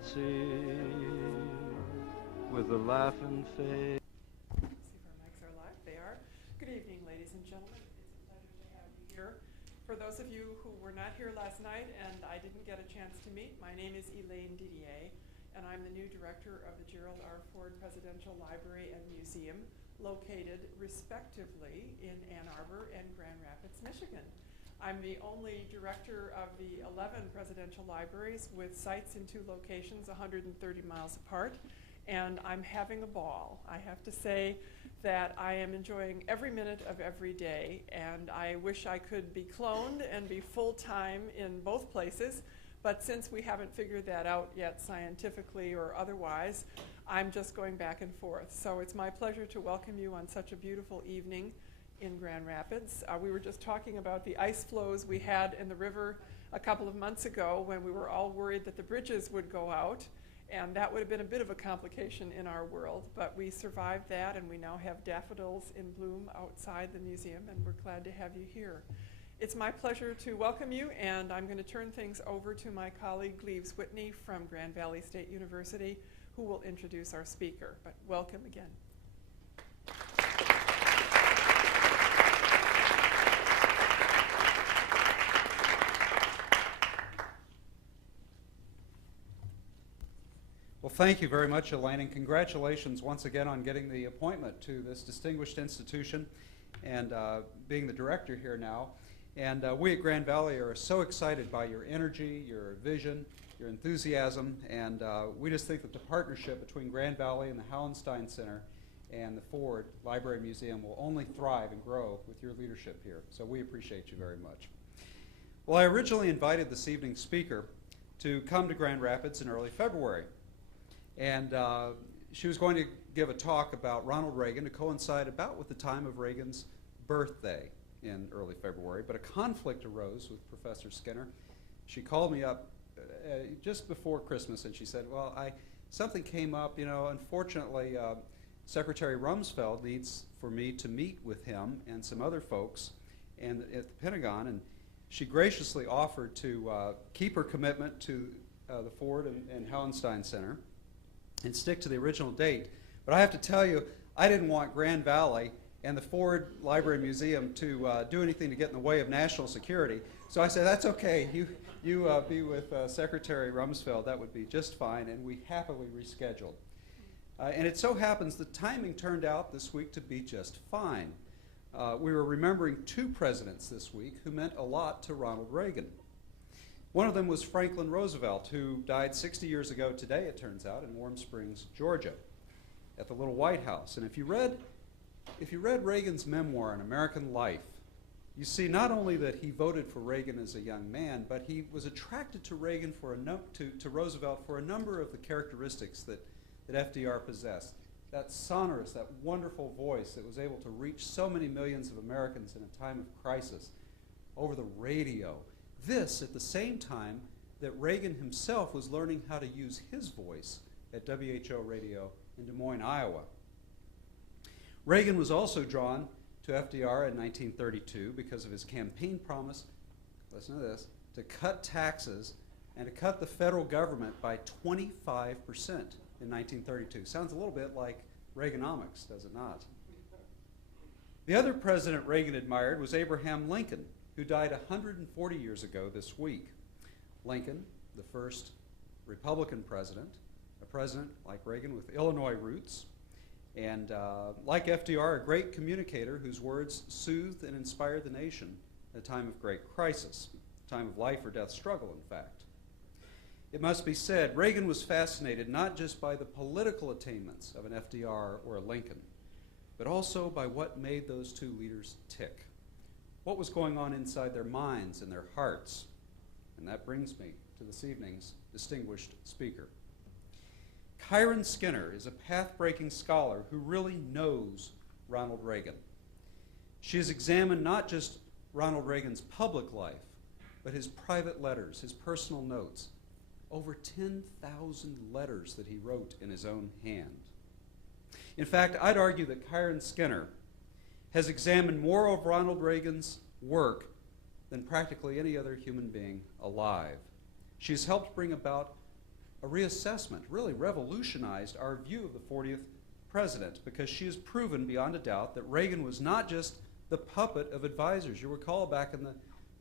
fancy with a laughing face. Let's see if our mics are live. They are. Good evening, ladies and gentlemen. It's a pleasure to have you here. For those of you who were not here last night and I didn't get a chance to meet, my name is Elaine Didier, and I'm the new director of the Gerald R. Ford Presidential Library and Museum, located respectively in Ann Arbor and Grand Rapids, Michigan. I'm the only director of the 11 presidential libraries with sites in 2 locations, 130 miles apart, and I'm having a ball. I have to say that I am enjoying every minute of every day, and I wish I could be cloned and be full-time in both places, but since we haven't figured that out yet scientifically or otherwise, I'm just going back and forth. So it's my pleasure to welcome you on such a beautiful evening in Grand Rapids. We were just talking about the ice flows we had in the river a couple of months ago when we were all worried that the bridges would go out, and that would have been a bit of a complication in our world, but we survived that, and we now have daffodils in bloom outside the museum, and we're glad to have you here. It's my pleasure to welcome you, and I'm going to turn things over to my colleague Gleaves Whitney from Grand Valley State University, who will introduce our speaker. But welcome again. Well, thank you very much, Elaine, and congratulations once again on getting the appointment to this distinguished institution and being the director here now. And we at Grand Valley are so excited by your energy, your vision, your enthusiasm, and we just think that the partnership between Grand Valley and the Hauenstein Center and the Ford Library Museum will only thrive and grow with your leadership here. So we appreciate you very much. Well, I originally invited this evening's speaker to come to Grand Rapids in early February. And she was going to give a talk about Ronald Reagan to coincide about with the time of Reagan's birthday in early February. But a conflict arose with Professor Skinner. She called me up just before Christmas and she said, well, something came up, you know, unfortunately Secretary Rumsfeld needs for me to meet with him and some other folks and at the Pentagon, and she graciously offered to keep her commitment to the Ford and Hauenstein Center and stick to the original date. But I have to tell you, I didn't want Grand Valley and the Ford Library Museum to do anything to get in the way of national security. So I said, that's okay, you be with Secretary Rumsfeld, that would be just fine, and we happily rescheduled. And it so happens the timing turned out this week to be just fine. We were remembering 2 presidents this week who meant a lot to Ronald Reagan. One of them was Franklin Roosevelt, who died 60 years ago today, it turns out, in Warm Springs, Georgia, at the little White House. And if you read Reagan's memoir, An American Life, you see not only that he voted for Reagan as a young man, but he was attracted to Reagan to Roosevelt for a number of the characteristics that FDR possessed. That sonorous, that wonderful voice that was able to reach so many millions of Americans in a time of crisis over the radio. This at the same time that Reagan himself was learning how to use his voice at WHO Radio in Des Moines, Iowa. Reagan was also drawn to FDR in 1932 because of his campaign promise, listen to this, to cut taxes and to cut the federal government by 25% in 1932. Sounds a little bit like Reaganomics, does it not? The other president Reagan admired was Abraham Lincoln, who died 140 years ago this week. Lincoln, the first Republican president, a president like Reagan with Illinois roots, and like FDR, a great communicator whose words soothed and inspired the nation at a time of great crisis, a time of life or death struggle, in fact. It must be said, Reagan was fascinated not just by the political attainments of an FDR or a Lincoln, but also by what made those 2 leaders tick. What was going on inside their minds and their hearts? And that brings me to this evening's distinguished speaker. Kiron Skinner is a path-breaking scholar who really knows Ronald Reagan. She has examined not just Ronald Reagan's public life, but his private letters, his personal notes, over 10,000 letters that he wrote in his own hand. In fact, I'd argue that Kiron Skinner has examined more of Ronald Reagan's work than practically any other human being alive. She's helped bring about a reassessment, really revolutionized our view of the 40th president, because she has proven beyond a doubt that Reagan was not just the puppet of advisors. You recall back in the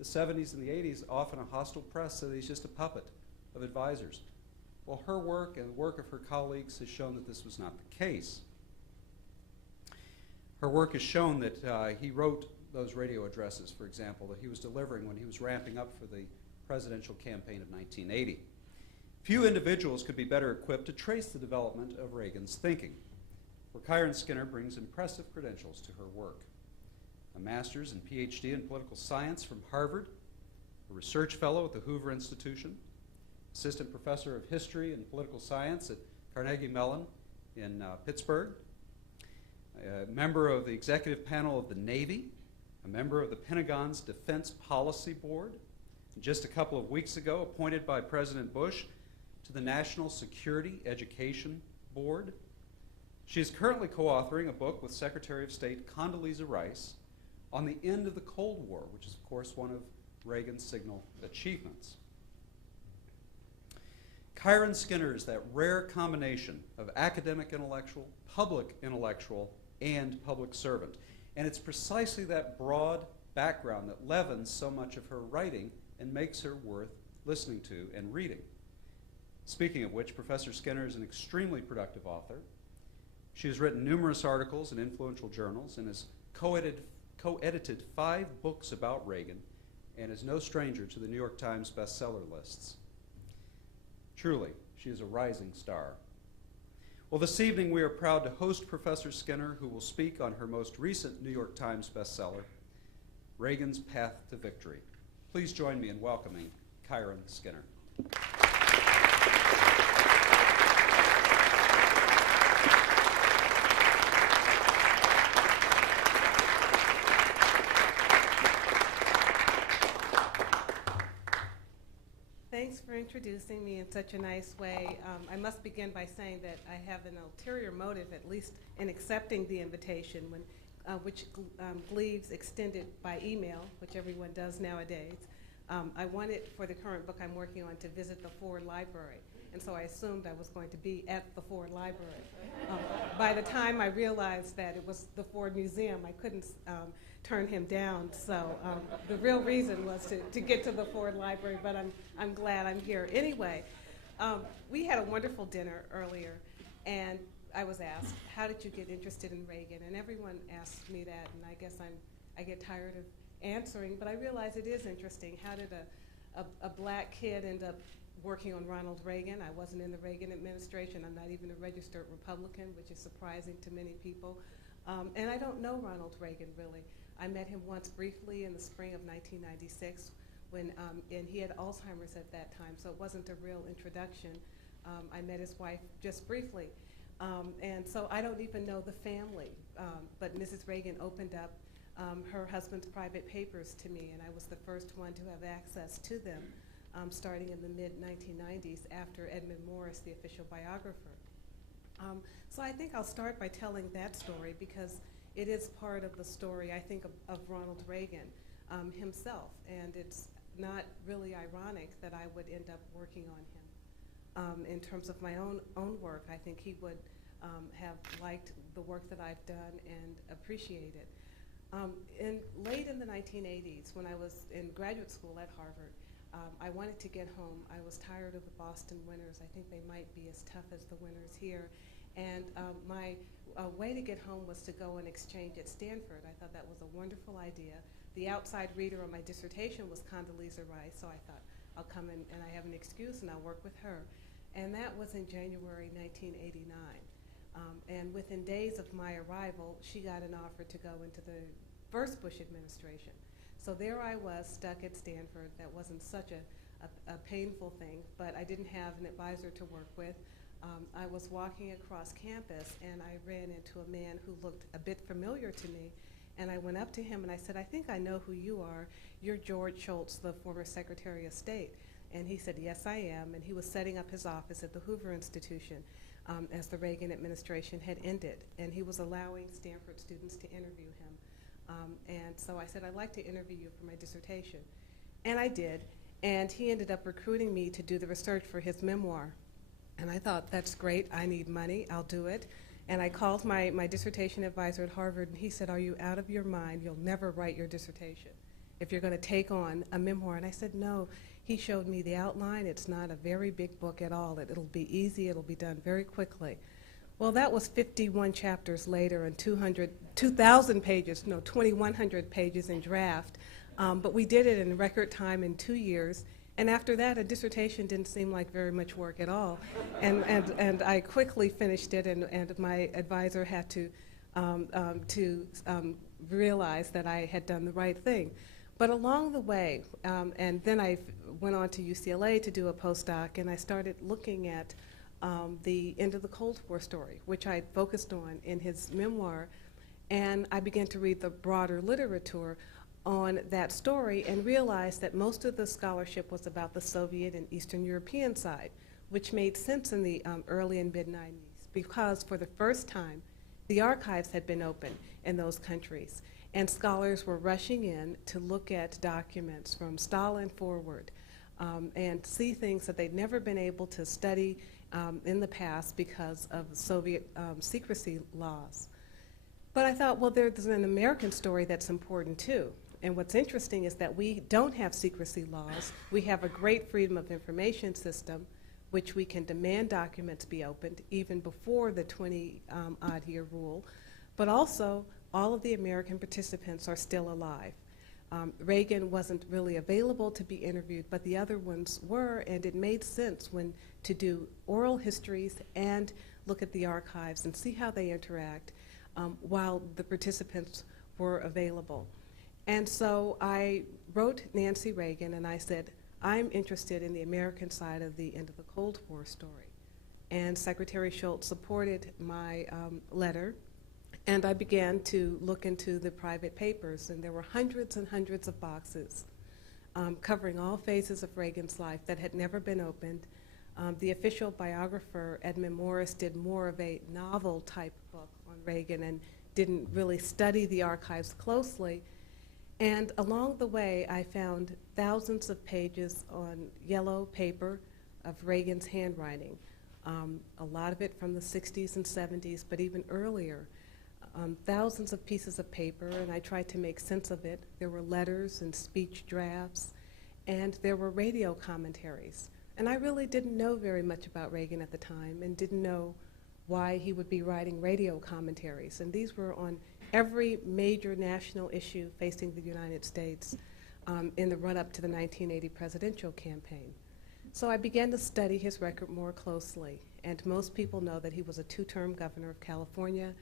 70s and the 80s, often a hostile press said he's just a puppet of advisors. Well, her work and the work of her colleagues has shown that this was not the case. Her work has shown that he wrote those radio addresses, for example, that he was delivering when he was ramping up for the presidential campaign of 1980. Few individuals could be better equipped to trace the development of Reagan's thinking, where Kiron Skinner brings impressive credentials to her work. A master's and Ph.D. in political science from Harvard, a research fellow at the Hoover Institute, assistant professor of history and political science at Carnegie Mellon in Pittsburgh, a member of the executive panel of the Navy, a member of the Pentagon's Defense Policy Board, and just a couple of weeks ago appointed by President Bush to the National Security Education Board. She is currently co-authoring a book with Secretary of State Condoleezza Rice on the end of the Cold War, which is, of course, one of Reagan's signal achievements. Kiron Skinner is that rare combination of academic intellectual, public intellectual, and public servant. And it's precisely that broad background that leavens so much of her writing and makes her worth listening to and reading. Speaking of which, Professor Skinner is an extremely productive author. She has written numerous articles in influential journals and has co-edited 5 books about Reagan and is no stranger to the New York Times bestseller lists. Truly, she is a rising star. Well, this evening we are proud to host Professor Skinner, who will speak on her most recent New York Times bestseller, Reagan's Path to Victory. Please join me in welcoming Kiron Skinner. Thanks for introducing me in such a nice way. I must begin by saying that I have an ulterior motive, at least in accepting the invitation, which Gleaves extended by email, which everyone does nowadays. I wanted, for the current book I'm working on, to visit the Ford Library, and so I assumed I was going to be at the Ford Library. By the time I realized that it was the Ford Museum, I couldn't turn him down, so the real reason was to get to the Ford Library, but I'm glad I'm here. Anyway, we had a wonderful dinner earlier, and I was asked, how did you get interested in Reagan? And everyone asks me that, and I guess I get tired of answering, but I realize it is interesting. How did a black kid end up working on Ronald Reagan? I wasn't in the Reagan administration. I'm not even a registered Republican, which is surprising to many people. And I don't know Ronald Reagan, really. I met him once briefly in the spring of 1996, and he had Alzheimer's at that time, so it wasn't a real introduction. I met his wife just briefly. And so I don't even know the family, but Mrs. Reagan opened up her husband's private papers to me, and I was the first one to have access to them, starting in the mid-1990s after Edmund Morris, the official biographer. So I think I'll start by telling that story because it is part of the story, I think, of Ronald Reagan himself, and it's not really ironic that I would end up working on him. In terms of my own work, I think he would have liked the work that I've done and appreciate it. Late in the 1980s, when I was in graduate school at Harvard, I wanted to get home. I was tired of the Boston winters. I think they might be as tough as the winters here. And my way to get home was to go and exchange at Stanford. I thought that was a wonderful idea. The outside reader on my dissertation was Condoleezza Rice, so I thought I'll come in and I have an excuse and I'll work with her. And that was in January 1989. And within days of my arrival, she got an offer to go into the first Bush administration. So there I was, stuck at Stanford. That wasn't such a painful thing, but I didn't have an advisor to work with. I was walking across campus, and I ran into a man who looked a bit familiar to me. And I went up to him, and I said, I think I know who you are. You're George Shultz, the former Secretary of State. And he said, yes, I am. And he was setting up his office at the Hoover Institute as the Reagan administration had ended. And he was allowing Stanford students to interview him. And so I said, I'd like to interview you for my dissertation. And I did. And he ended up recruiting me to do the research for his memoir. And I thought, that's great, I need money, I'll do it. And I called my dissertation advisor at Harvard, and he said, are you out of your mind? You'll never write your dissertation if you're going to take on a memoir. And I said, no. He showed me the outline. It's not a very big book at all. It'll be easy. It'll be done very quickly. Well, that was 51 chapters later and 2,000 pages, no, 2,100 pages in draft. But we did it in record time in 2 years. And after that, a dissertation didn't seem like very much work at all. And I quickly finished it, and my advisor had to realize that I had done the right thing. But along the way, and then I went on to UCLA to do a postdoc, and I started looking at the end of the Cold War story, which I focused on in his memoir, and I began to read the broader literature on that story and realized that most of the scholarship was about the Soviet and Eastern European side, which made sense in the early and mid-90s, because for the first time, the archives had been open in those countries. And scholars were rushing in to look at documents from Stalin forward and see things that they'd never been able to study in the past because of Soviet secrecy laws. But I thought, well, there's an American story that's important too. And what's interesting is that we don't have secrecy laws. We have a great freedom of information system, which we can demand documents be opened even before the 20-odd year rule. But also, all of the American participants are still alive. Reagan wasn't really available to be interviewed, but the other ones were, and it made sense to do oral histories and look at the archives and see how they interact while the participants were available. And so I wrote Nancy Reagan, and I said, I'm interested in the American side of the end of the Cold War story. And Secretary Shultz supported my letter. And I began to look into the private papers, and there were hundreds and hundreds of boxes covering all phases of Reagan's life that had never been opened. The official biographer, Edmund Morris, did more of a novel-type book on Reagan and didn't really study the archives closely. And along the way, I found thousands of pages on yellow paper of Reagan's handwriting, a lot of it from the 60s and 70s, but even earlier. Thousands of pieces of paper, and I tried to make sense of it. There were letters and speech drafts, and there were radio commentaries. And I really didn't know very much about Reagan at the time and didn't know why he would be writing radio commentaries. And these were on every major national issue facing the United States in the run-up to the 1980 presidential campaign. So I began to study his record more closely. And most people know that he was a two-term governor of California.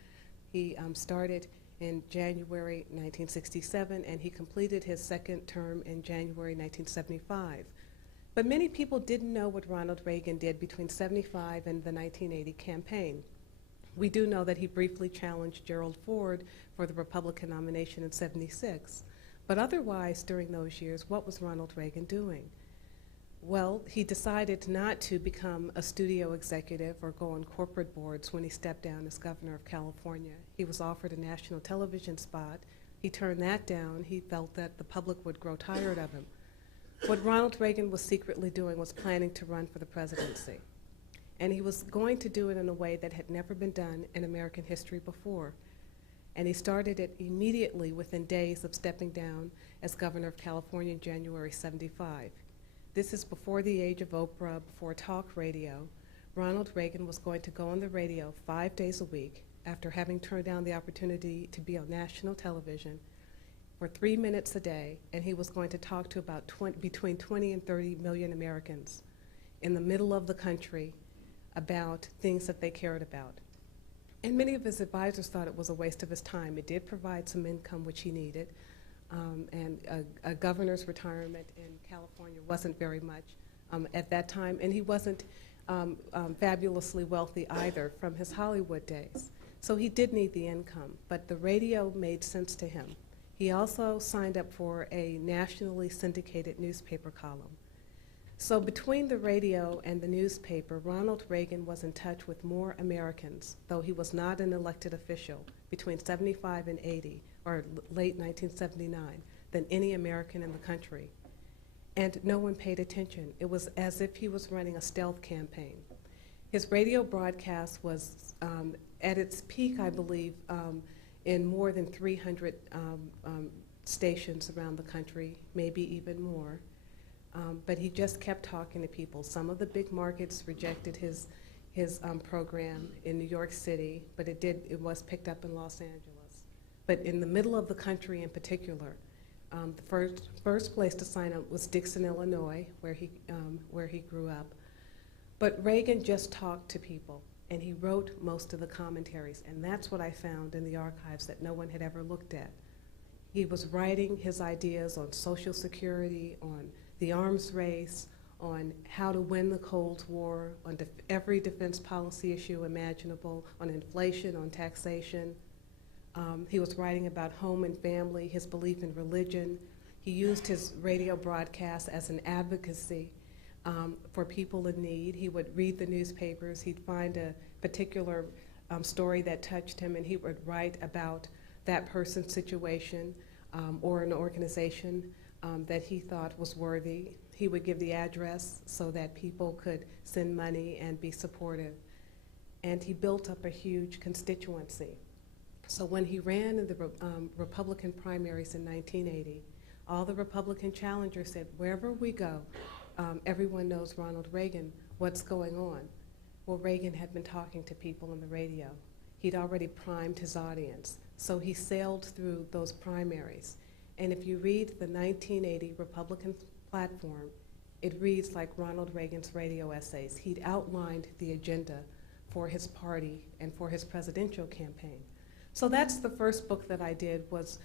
He started in January 1967, and he completed his second term in January 1975. But many people didn't know what Ronald Reagan did between 75 and the 1980 campaign. We do know that he briefly challenged Gerald Ford for the Republican nomination in 76. But otherwise, during those years, what was Ronald Reagan doing? Well, he decided not to become a studio executive or go on corporate boards when he stepped down as governor of California. He was offered a national television spot. He turned that down. He felt that the public would grow tired of him. What Ronald Reagan was secretly doing was planning to run for the presidency. And he was going to do it in a way that had never been done in American history before. And he started it immediately within days of stepping down as governor of California in January 75. This is before the age of Oprah, before talk radio. Ronald Reagan was going to go on the radio 5 days a week after having turned down the opportunity to be on national television for 3 minutes a day, and he was going to talk to about between 20 and 30 million Americans in the middle of the country about things that they cared about. And many of his advisors thought it was a waste of his time. It did provide some income, which he needed. And a governor's retirement in California wasn't very much at that time, and he wasn't fabulously wealthy either from his Hollywood days. So he did need the income, but the radio made sense to him. He also signed up for a nationally syndicated newspaper column. So between the radio and the newspaper, Ronald Reagan was in touch with more Americans, though he was not an elected official, between 75 and 80, or late 1979, than any American in the country. And no one paid attention. It was as if he was running a stealth campaign. His radio broadcast was at its peak, I believe, in more than 300 stations around the country, maybe even more. But he just kept talking to people. Some of the big markets rejected his program in New York City, but it was picked up in Los Angeles. But in the middle of the country in particular, the first place to sign up was Dixon, Illinois, where he grew up. But Reagan just talked to people, and he wrote most of the commentaries, and that's what I found in the archives that no one had ever looked at. He was writing his ideas on Social Security, on the arms race, on how to win the Cold War, on every defense policy issue imaginable, on inflation, on taxation. He was writing about home and family, his belief in religion. He used his radio broadcast as an advocacy for people in need. He would read the newspapers. He'd find a particular story that touched him, and he would write about that person's situation or an organization that he thought was worthy. He would give the address so that people could send money and be supportive. And he built up a huge constituency. So when he ran in the Republican primaries in 1980, all the Republican challengers said, wherever we go, everyone knows Ronald Reagan, what's going on? Well, Reagan had been talking to people on the radio. He'd already primed his audience. So he sailed through those primaries. And if you read the 1980 Republican platform, it reads like Ronald Reagan's radio essays. He'd outlined the agenda for his party and for his presidential campaign. So that's the first book that I did, was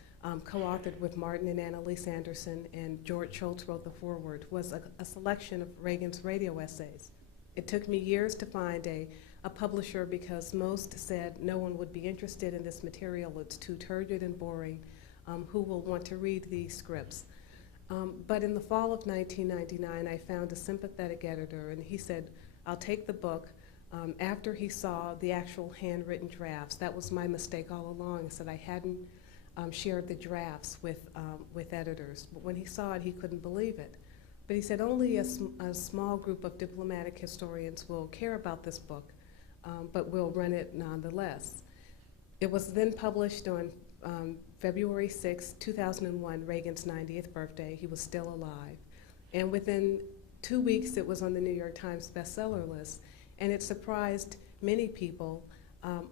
co-authored with Martin and Annalise Anderson, and George Schultz wrote the foreword, was a selection of Reagan's radio essays. It took me years to find a publisher because most said no one would be interested in this material, it's too turgid and boring, who will want to read these scripts? But in the fall of 1999, I found a sympathetic editor, and he said, I'll take the book. After he saw the actual handwritten drafts, that was my mistake all along. I said I hadn't shared the drafts with editors. But when he saw it, he couldn't believe it. But he said only a small group of diplomatic historians will care about this book, but we'll run it nonetheless. It was then published on February 6, 2001, Reagan's 90th birthday. He was still alive. And within 2 weeks, it was on the New York Times bestseller list. And it surprised many people.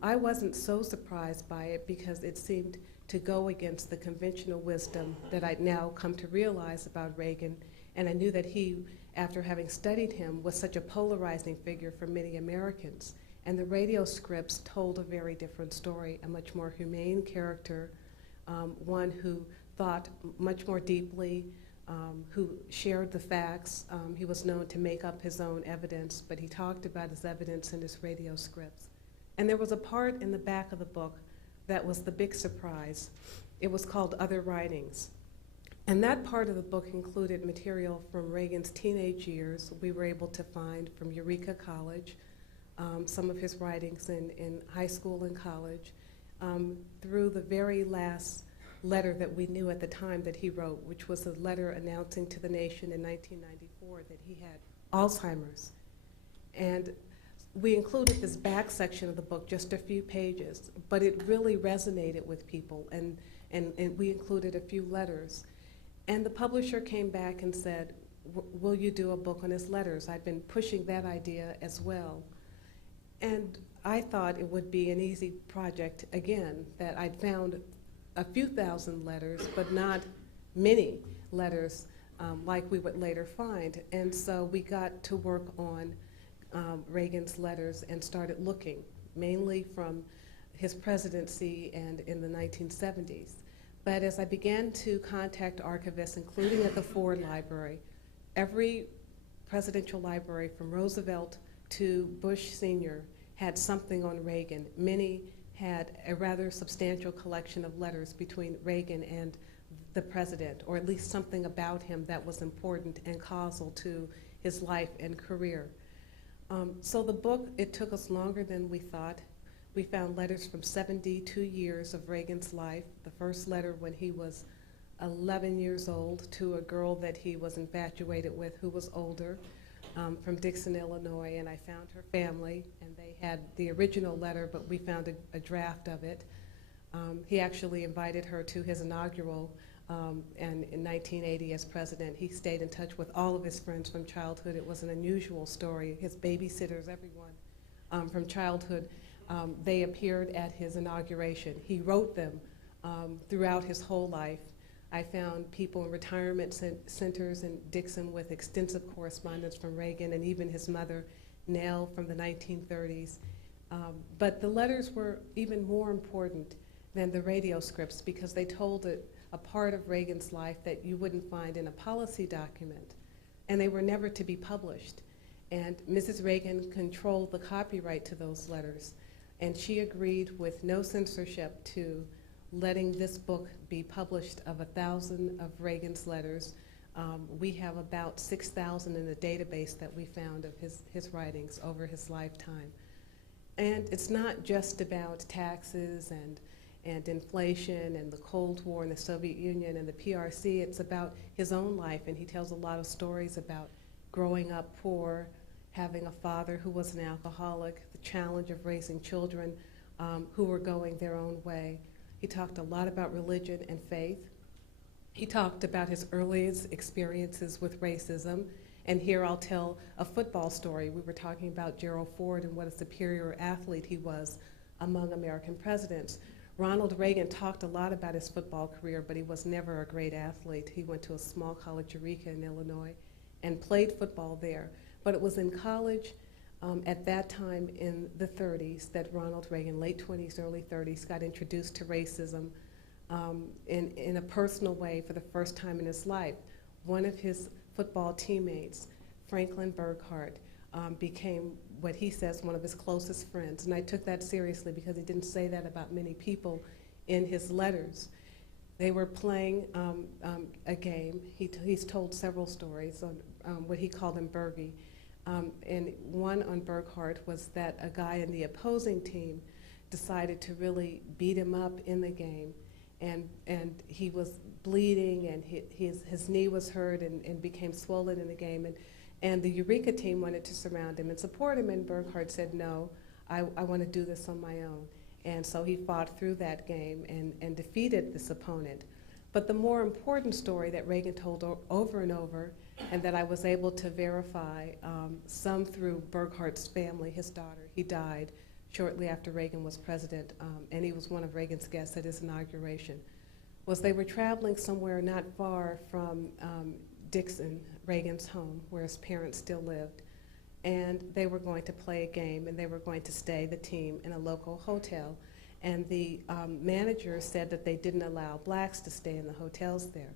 I wasn't so surprised by it because it seemed to go against the conventional wisdom that I'd now come to realize about Reagan. And I knew that he, after having studied him, was such a polarizing figure for many Americans. And the radio scripts told a very different story, a much more humane character, one who thought much more deeply, who shared the facts. He was known to make up his own evidence, but he talked about his evidence in his radio scripts. And there was a part in the back of the book that was the big surprise. It was called Other Writings. And that part of the book included material from Reagan's teenage years. We were able to find from Eureka College, some of his writings in high school and college, through the very last letter that we knew at the time that he wrote, which was a letter announcing to the nation in 1994 that he had Alzheimer's. And we included this back section of the book, just a few pages, but it really resonated with people, and we included a few letters. And the publisher came back and said, will you do a book on his letters? I've been pushing that idea as well. And I thought it would be an easy project, again, that I'd found a few thousand letters, but not many letters like we would later find. And so we got to work on Reagan's letters and started looking, mainly from his presidency and in the 1970s. But as I began to contact archivists, including at the Ford Library, every presidential library from Roosevelt to Bush Sr. had something on Reagan. Many had a rather substantial collection of letters between Reagan and the president, or at least something about him that was important and causal to his life and career. So the book, it took us longer than we thought. We found letters from 72 years of Reagan's life. The first letter when he was 11 years old to a girl that he was infatuated with who was older. from Dixon, Illinois, and I found her family, and they had the original letter, but we found a draft of it. He actually invited her to his inaugural, and in 1980 as president, he stayed in touch with all of his friends from childhood. It was an unusual story. His babysitters, everyone from childhood, they appeared at his inauguration. He wrote them throughout his whole life. I found people in retirement centers in Dixon with extensive correspondence from Reagan and even his mother, Nell, from the 1930s. But the letters were even more important than the radio scripts because they told a part of Reagan's life that you wouldn't find in a policy document, and they were never to be published. And Mrs. Reagan controlled the copyright to those letters, and she agreed with no censorship to letting this book be published of 1,000 of Reagan's letters. We have about 6,000 in the database that we found of his writings over his lifetime. And it's not just about taxes and inflation and the Cold War and the Soviet Union and the PRC. It's about his own life, and he tells a lot of stories about growing up poor, having a father who was an alcoholic, the challenge of raising children who were going their own way. He talked a lot about religion and faith. He talked about his earliest experiences with racism, and here I'll tell a football story. We were talking about Gerald Ford and what a superior athlete he was among American presidents. Ronald Reagan talked a lot about his football career, but he was never a great athlete. He went to a small college, Eureka in Illinois, and played football there. But it was in college at that time in the 30s that Ronald Reagan, late 20s, early 30s, got introduced to racism in a personal way for the first time in his life. One of his football teammates, Franklin Burghardt, became what he says one of his closest friends. And I took that seriously because he didn't say that about many people in his letters. They were playing a game. He's told several stories on what he called him Bergie. And one on Burghardt was that a guy in the opposing team decided to really beat him up in the game. And he was bleeding, and his knee was hurt and became swollen in the game. And the Eureka team wanted to surround him and support him, and Burghardt said, no, I want to do this on my own. And so he fought through that game and defeated this opponent. But the more important story that Reagan told over and over, and that I was able to verify, some through Burghardt's family, his daughter, he died shortly after Reagan was president, and he was one of Reagan's guests at his inauguration, was they were traveling somewhere not far from Dixon, Reagan's home, where his parents still lived. And they were going to play a game, and they were going to stay, the team, in a local hotel. And the manager said that they didn't allow blacks to stay in the hotels there.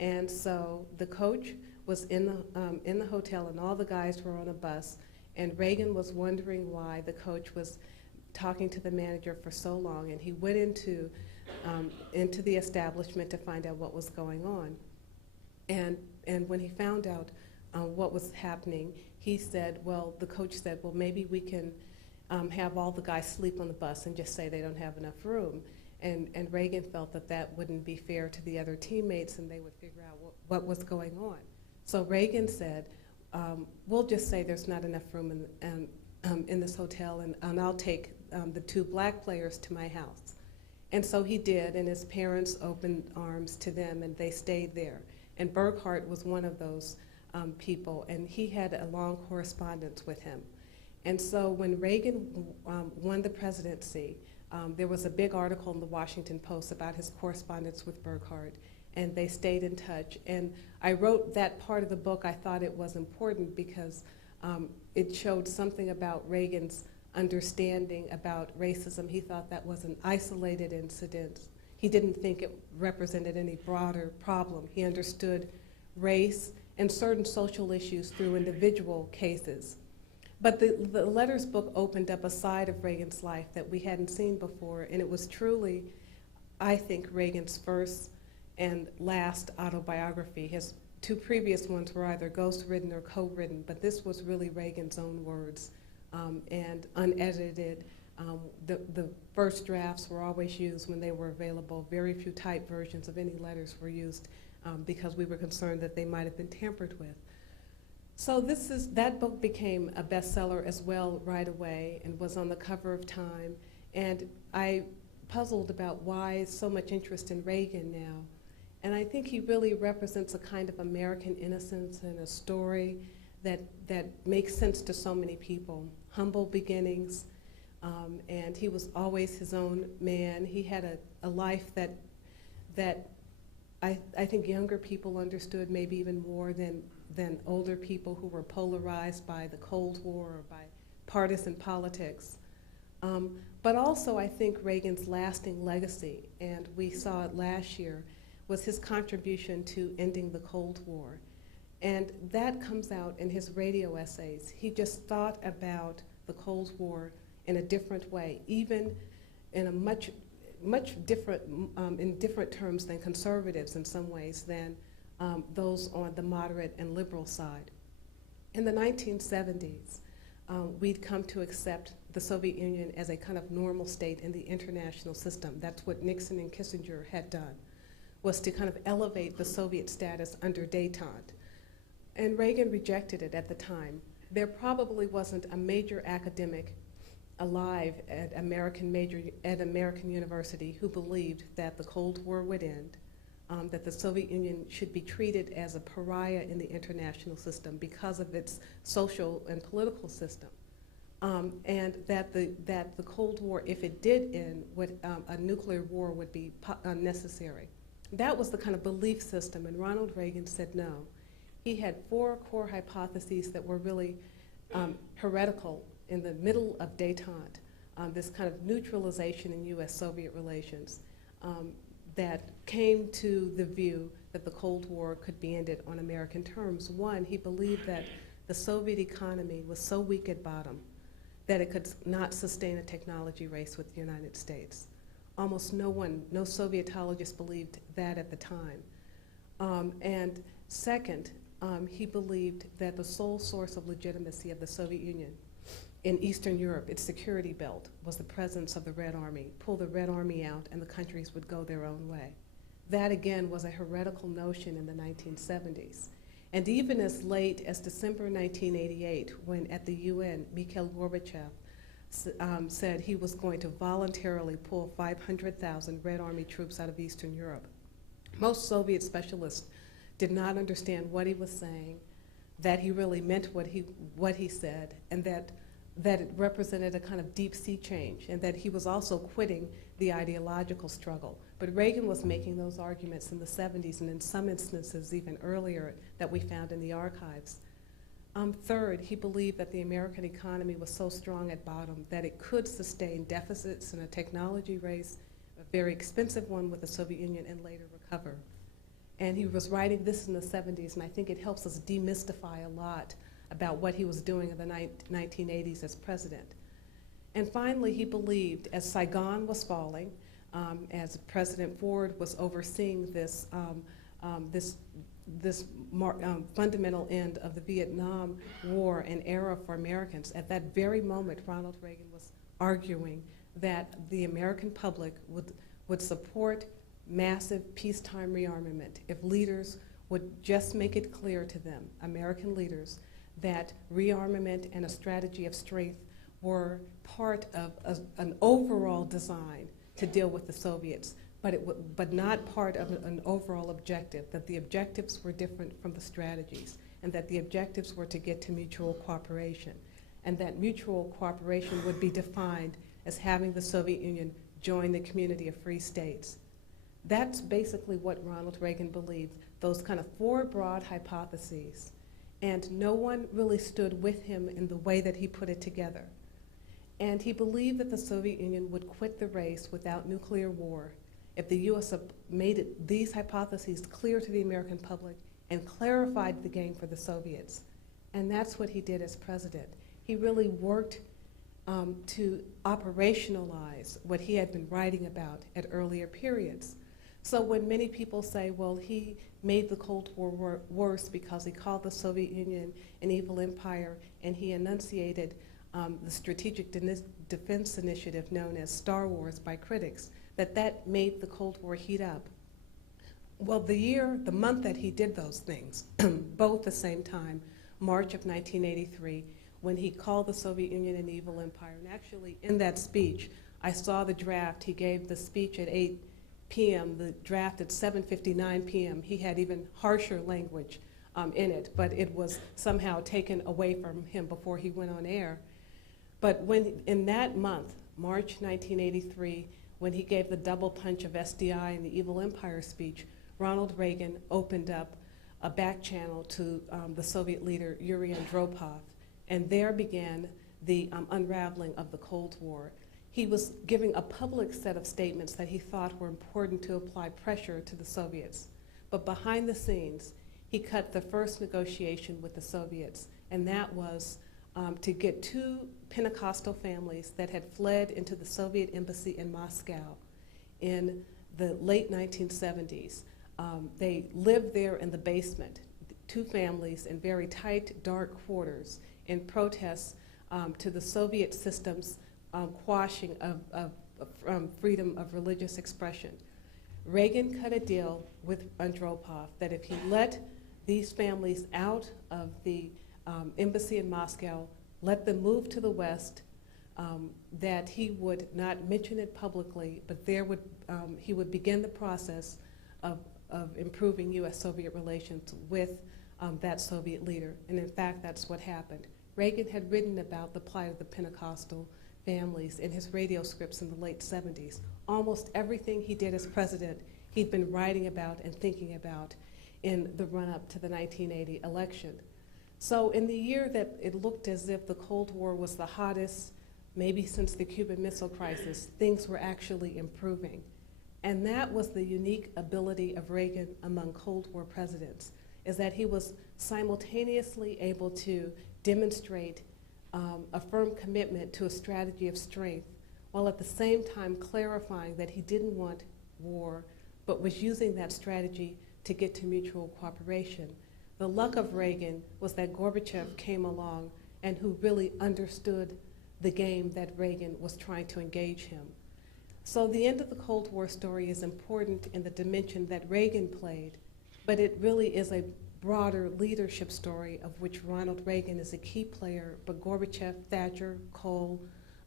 And so the coach was in the hotel, and all the guys were on a bus. And Reagan was wondering why the coach was talking to the manager for so long. And he went into the establishment to find out what was going on. And when he found out what was happening, he said, well, the coach said, well, maybe we can have all the guys sleep on the bus and just say they don't have enough room. And Reagan felt that that wouldn't be fair to the other teammates, and they would figure out what was going on. So Reagan said, we'll just say there's not enough room in this hotel, and I'll take the 2 black players to my house. And so he did, and his parents opened arms to them, and they stayed there. And Burghardt was one of those people, and he had a long correspondence with him. And so when Reagan won the presidency, there was a big article in the Washington Post about his correspondence with Burghardt, and they stayed in touch. And I wrote that part of the book. I thought it was important because it showed something about Reagan's understanding about racism. He thought that was an isolated incident. He didn't think it represented any broader problem. He understood race and certain social issues through individual cases. But the letters book opened up a side of Reagan's life that we hadn't seen before, and it was truly, I think, Reagan's first and last autobiography. His 2 previous ones were either ghost-written or co-written, but this was really Reagan's own words and unedited. The first drafts were always used when they were available. Very few typed versions of any letters were used because we were concerned that they might have been tampered with. So that book became a bestseller as well right away and was on the cover of Time. And I puzzled about why so much interest in Reagan now. And I think he really represents a kind of American innocence and a story that makes sense to so many people. Humble beginnings, and he was always his own man. He had a life that I think younger people understood maybe even more than older people who were polarized by the Cold War or by partisan politics. But also I think Reagan's lasting legacy, and we saw it last year, was his contribution to ending the Cold War. And that comes out in his radio essays. He just thought about the Cold War in a different way, even in a much different, in different terms than conservatives in some ways than those on the moderate and liberal side. In the 1970s, we'd come to accept the Soviet Union as a kind of normal state in the international system. That's what Nixon and Kissinger had done, was to kind of elevate the Soviet status under détente. And Reagan rejected it at the time. There probably wasn't a major academic alive at American University who believed that the Cold War would end, that the Soviet Union should be treated as a pariah in the international system because of its social and political system, and that the Cold War, if it did end, a nuclear war would be unnecessary. That was the kind of belief system, and Ronald Reagan said no. He had 4 core hypotheses that were really heretical in the middle of détente, this kind of neutralization in U.S.-Soviet relations that came to the view that the Cold War could be ended on American terms. One, he believed that the Soviet economy was so weak at bottom that it could not sustain a technology race with the United States. Almost no Sovietologist believed that at the time. And second, he believed that the sole source of legitimacy of the Soviet Union in Eastern Europe, its security belt, was the presence of the Red Army. Pull the Red Army out and the countries would go their own way. That again was a heretical notion in the 1970s. And even as late as December 1988, when at the UN, Mikhail Gorbachev said he was going to voluntarily pull 500,000 Red Army troops out of Eastern Europe. Most Soviet specialists did not understand what he was saying, that he really meant what he said, and that it represented a kind of deep sea change, and that he was also quitting the ideological struggle. But Reagan was making those arguments in the 70s, and in some instances even earlier that we found in the archives. Third, he believed that the American economy was so strong at bottom that it could sustain deficits in a technology race, a very expensive one with the Soviet Union, and later recover. And he was writing this in the 70s, and I think it helps us demystify a lot about what he was doing in the 1980s as president. And finally, he believed as Saigon was falling, as President Ford was overseeing this, fundamental end of the Vietnam War and era for Americans, at that very moment, Ronald Reagan was arguing that the American public would support massive peacetime rearmament if leaders would just make it clear to them, American leaders, that rearmament and a strategy of strength were part of an overall design to deal with the Soviets, but not part of an overall objective, that the objectives were different from the strategies, and that the objectives were to get to mutual cooperation, and that mutual cooperation would be defined as having the Soviet Union join the community of free states. That's basically what Ronald Reagan believed, those kind of 4 broad hypotheses. And no one really stood with him in the way that he put it together. And he believed that the Soviet Union would quit the race without nuclear war if the US made these hypotheses clear to the American public and clarified the game for the Soviets. And that's what he did as president. He really worked to operationalize what he had been writing about at earlier periods. So when many people say, well, he made the Cold War worse because he called the Soviet Union an evil empire and he enunciated the strategic defense initiative known as Star Wars by critics, that made the Cold War heat up. Well, the month that he did those things, both the same time, March of 1983, when he called the Soviet Union an evil empire. And actually, in that speech, I saw the draft. He gave the speech at 8 p.m., the draft at 7:59 p.m. He had even harsher language in it, but it was somehow taken away from him before he went on air. But when, in that month, March 1983, when he gave the double punch of SDI and the evil empire speech, Ronald Reagan opened up a back channel to the Soviet leader Yuri Andropov, and there began the unraveling of the Cold War. He was giving a public set of statements that he thought were important to apply pressure to the Soviets. But behind the scenes, he cut the first negotiation with the Soviets, and that was to get two Pentecostal families that had fled into the Soviet embassy in Moscow in the late 1970s. They lived there in the basement, two families in very tight, dark quarters in protest to the Soviet system's quashing of freedom of religious expression. Reagan cut a deal with Andropov that if he let these families out of the embassy in Moscow, let them move to the West, that he would not mention it publicly, but there would he would begin the process of improving U.S.-Soviet relations with that Soviet leader. And in fact, that's what happened. Reagan had written about the plight of the Pentecostal families in his radio scripts in the late 70s. Almost everything he did as president, he'd been writing about and thinking about in the run-up to the 1980 election. So in the year that it looked as if the Cold War was the hottest, maybe since the Cuban Missile Crisis, things were actually improving. And that was the unique ability of Reagan among Cold War presidents, is that he was simultaneously able to demonstrate a firm commitment to a strategy of strength, while at the same time clarifying that he didn't want war, but was using that strategy to get to mutual cooperation. The luck of Reagan was that Gorbachev came along and who really understood the game that Reagan was trying to engage him. So the end of the Cold War story is important in the dimension that Reagan played, but it really is a broader leadership story of which Ronald Reagan is a key player, but Gorbachev, Thatcher, Kohl,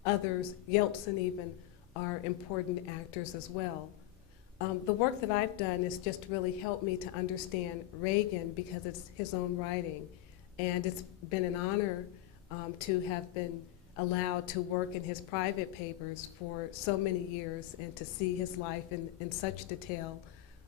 others, Yeltsin even, are important actors as well. The work that I've done has just really helped me to understand Reagan because it's his own writing. And it's been an honor to have been allowed to work in his private papers for so many years and to see his life in such detail.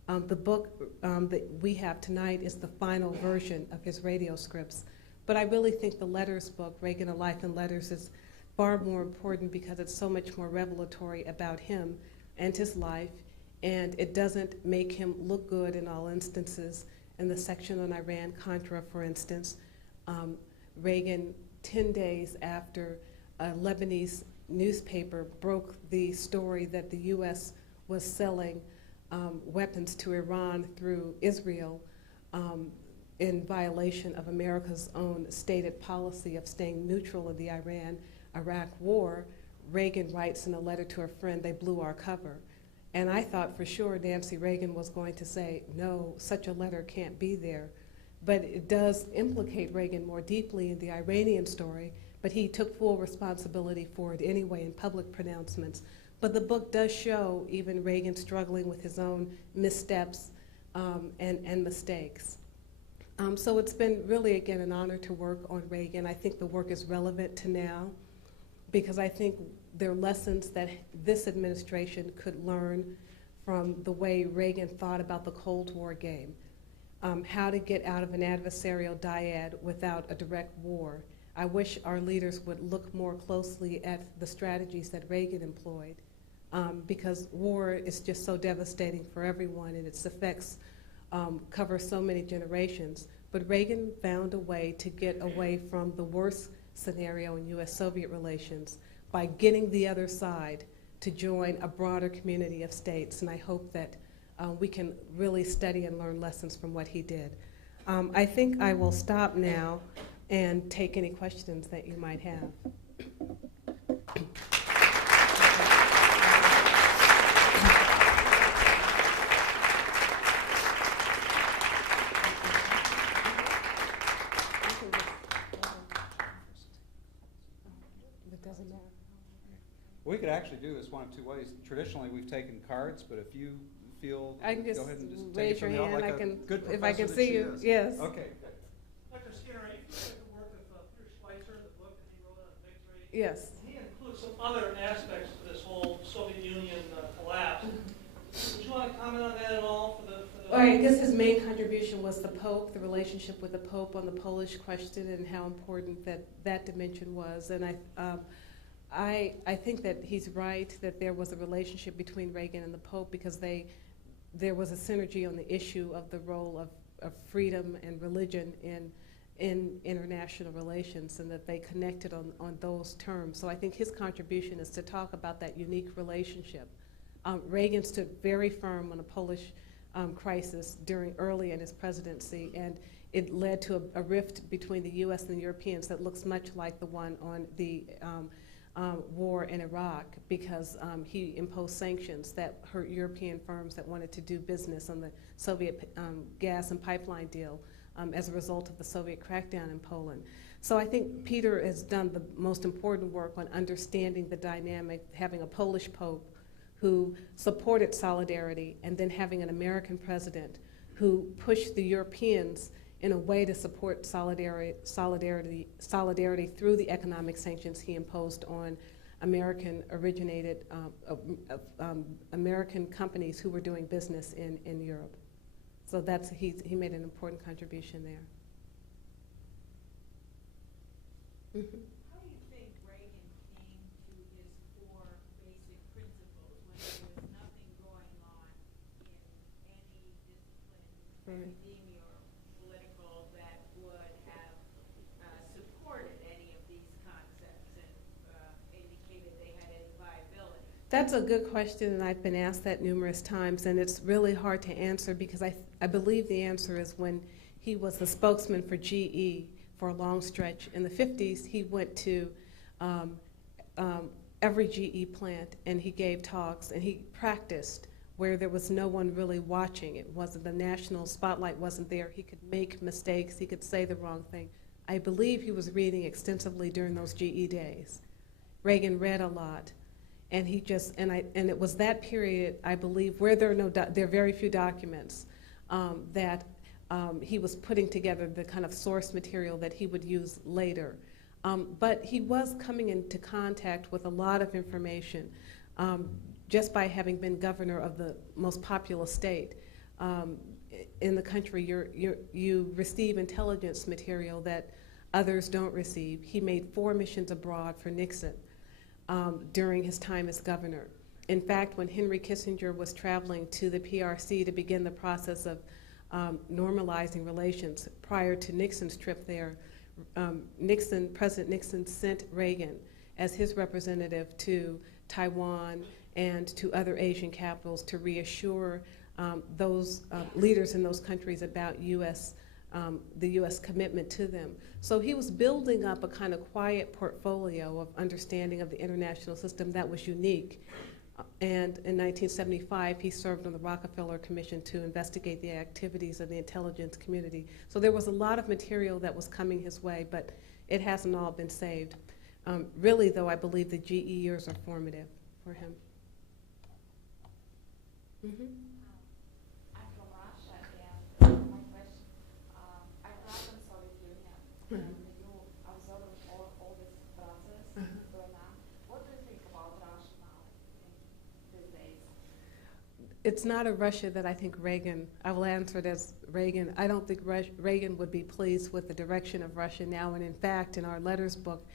The book that we have tonight is the final version of his radio scripts. But I really think the letters book, Reagan, A Life in Letters, is far more important because it's so much more revelatory about him and his life. And it doesn't make him look good in all instances. In the section on Iran, Contra, for instance, Reagan, 10 days after a Lebanese newspaper broke the story that the U.S. was selling weapons to Iran through Israel in violation of America's own stated policy of staying neutral in the Iran-Iraq war, Reagan writes in a letter to a friend, "They blew our cover." And I thought for sure Nancy Reagan was going to say, no, such a letter can't be there. But it does implicate Reagan more deeply in the Iranian story, but he took full responsibility for it anyway in public pronouncements. But the book does show even Reagan struggling with his own missteps and mistakes. So it's been really, again, an honor to work on Reagan. I think the work is relevant to now because I think there are lessons that this administration could learn from the way Reagan thought about the Cold War game, how to get out of an adversarial dyad without a direct war. I wish our leaders would look more closely at the strategies that Reagan employed, because war is just so devastating for everyone and its effects cover so many generations. But Reagan found a way to get away from the worst scenario in U.S.-Soviet relations by getting the other side to join a broader community of states. And I hope that we can really study and learn lessons from what he did. I think I will stop now and take any questions that you might have. We could actually do this one of two ways. Traditionally, we've taken cards, but if you feel, I can just go ahead and just take raise it from your the hand. like I a can, good if I can professor that see she you. is. Yes. Okay. Dr. Skinner, are you familiar with the work of Peter Schweitzer, the book that he wrote on victory? Yes. He includes some other aspects to this whole Soviet Union collapse. Would you want to comment on that at all? Well, I guess his main contribution was the Pope, the relationship with the Pope on the Polish question, and how important that dimension was. And I think that he's right that there was a relationship between Reagan and the Pope because there was a synergy on the issue of the role of freedom and religion in international relations, and that they connected on those terms. So I think his contribution is to talk about that unique relationship. Reagan stood very firm on the Polish crisis early in his presidency, and it led to a rift between the U.S. and the Europeans that looks much like the one on the war in Iraq, because he imposed sanctions that hurt European firms that wanted to do business on the Soviet gas and pipeline deal as a result of the Soviet crackdown in Poland. So I think Peter has done the most important work on understanding the dynamic, having a Polish Pope who supported solidarity, and then having an American president who pushed the Europeans in a way to support solidarity through the economic sanctions he imposed on American-originated American companies who were doing business in Europe. So he made an important contribution there. Mm-hmm. How do you think Reagan came to his four basic principles when there was nothing going on in any discipline, academia or political, that would have supported any of these concepts and indicated they had any viability? That's a good question, and I've been asked that numerous times, and it's really hard to answer because I believe the answer is when he was the spokesman for GE for a long stretch. In the 50s, he went to every GE plant, and he gave talks, and he practiced where there was no one really watching. It wasn't, the national spotlight wasn't there. He could make mistakes. He could say the wrong thing. I believe he was reading extensively during those GE days. Reagan read a lot. And he just, and it was that period, I believe, where there are very few documents that he was putting together the kind of source material that he would use later. But he was coming into contact with a lot of information just by having been governor of the most populous state in the country. You receive intelligence material that others don't receive. He made 4 missions abroad for Nixon during his time as governor. In fact, when Henry Kissinger was traveling to the PRC to begin the process of normalizing relations prior to Nixon's trip there, President Nixon sent Reagan as his representative to Taiwan and to other Asian capitals to reassure those leaders in those countries about the U.S. commitment to them. So he was building up a kind of quiet portfolio of understanding of the international system that was unique. And in 1975, he served on the Rockefeller Commission to investigate the activities of the intelligence community. So there was a lot of material that was coming his way, but it hasn't all been saved. Really, though, I believe the GE years are formative for him. Mm-hmm. I'm from Russia, and my question, I come from Soviet Union, and you observe all this process going on. What do you think about Russia now these days? It's not a Russia that I think Reagan, I will answer it as Reagan. I don't think Reagan would be pleased with the direction of Russia now, and in fact, in our letters book,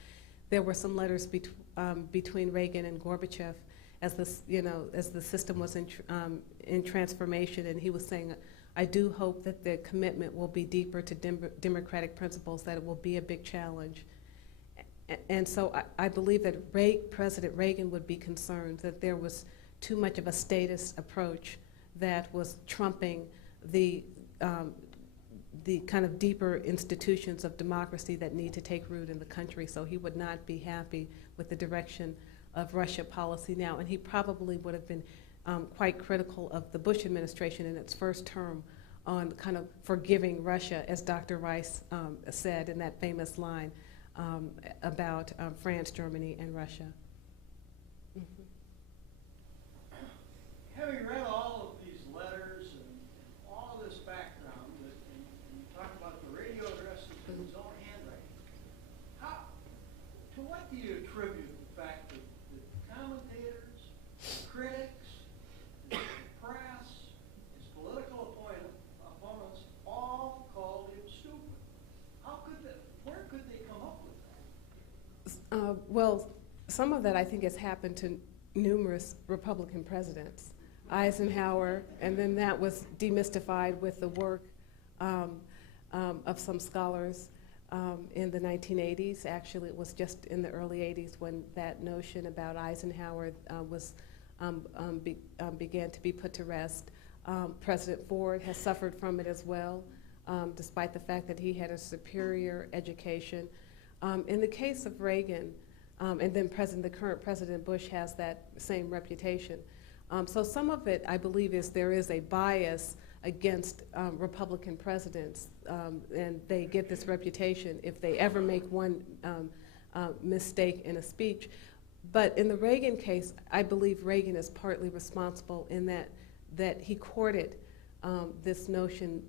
there were some letters between Reagan and Gorbachev as the system was in transformation, and he was saying, I do hope that the commitment will be deeper to democratic principles, that it will be a big challenge. And so I believe that President Reagan would be concerned that there was too much of a statist approach that was trumping the kind of deeper institutions of democracy that need to take root in the country. So he would not be happy with the direction of Russia policy now, and he probably would have been quite critical of the Bush administration in its first term on kind of forgiving Russia, as Dr. Rice said in that famous line about France, Germany, and Russia. Mm-hmm. some of that I think has happened to numerous Republican presidents. Eisenhower, and then that was demystified with the work of some scholars in the 1980s. Actually, it was just in the early 80s when that notion about Eisenhower began to be put to rest. President Ford has suffered from it as well, despite the fact that he had a superior education. In the case of Reagan, and then the current President Bush has that same reputation. So some of it, I believe, is there is a bias against Republican presidents, and they get this reputation if they ever make one mistake in a speech. But in the Reagan case, I believe Reagan is partly responsible in that he courted this notion